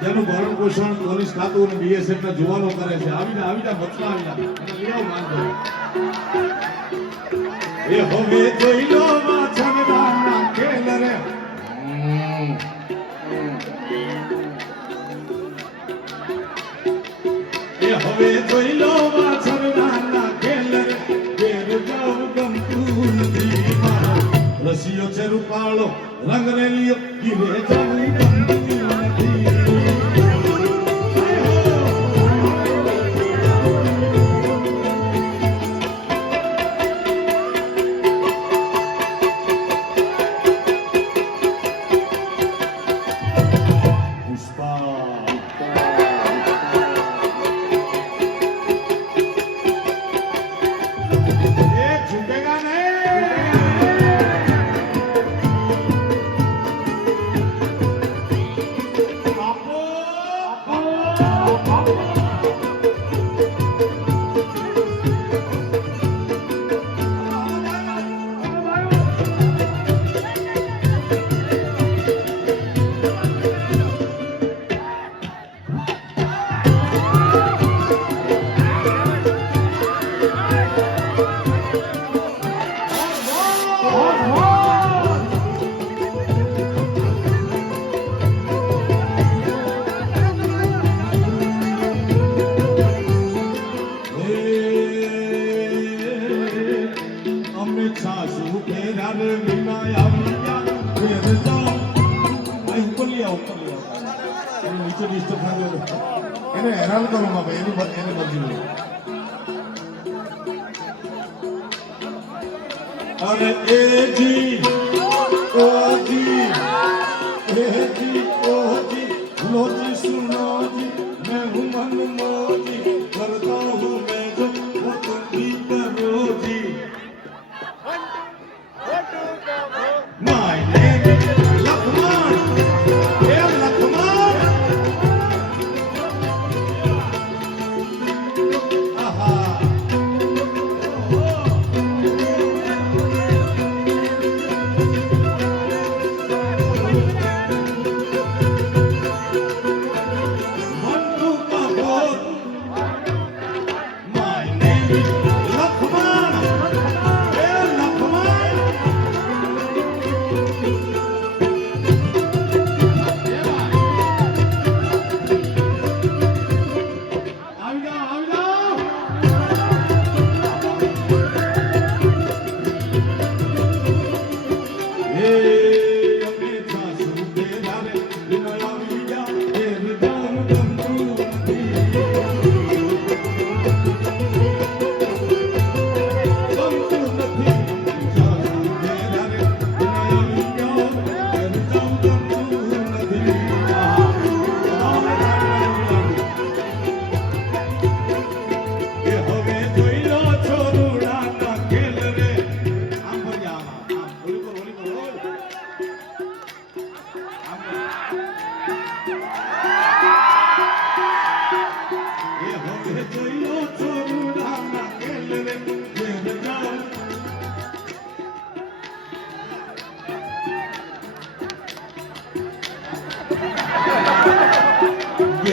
જેનું ભરણ પોષણ પોલીસ ખાતું અને બીએસએફ ના જવાનો કરે છે આવીને વચમાં આવીને માંગો એ હવે જોઈ લો માછરદાના ખેલ રે એ હવે જોઈ લો માછરદાના ખેલ રે ઘેર જાવ ગમતું નથી મારો રસિયો છે રૂપાળો રંગ રેલિયો ઘીરે જાવી ગમતું નથી એને હેરાન કરું માં ભાઈ એને મરજી અરે એજી ઓજી એજી ઓજી લોજી સુનોજી मैं हूँ मन मोजी करता हूँ मैं जो वो तुम भी करोजी My name is Lakman. Hey Lakman.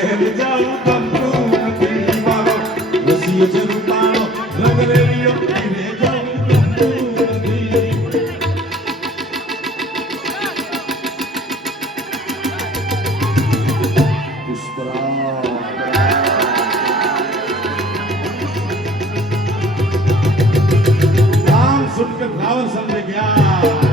ઘેર જાઉં ગમતું નથી મારો રસિયો છે રૂપાળો રંગરેલિયો ઘેરે જાઉં ગમતું નથી પુષ્પરાજ नाम सुनकर रावण समझ गया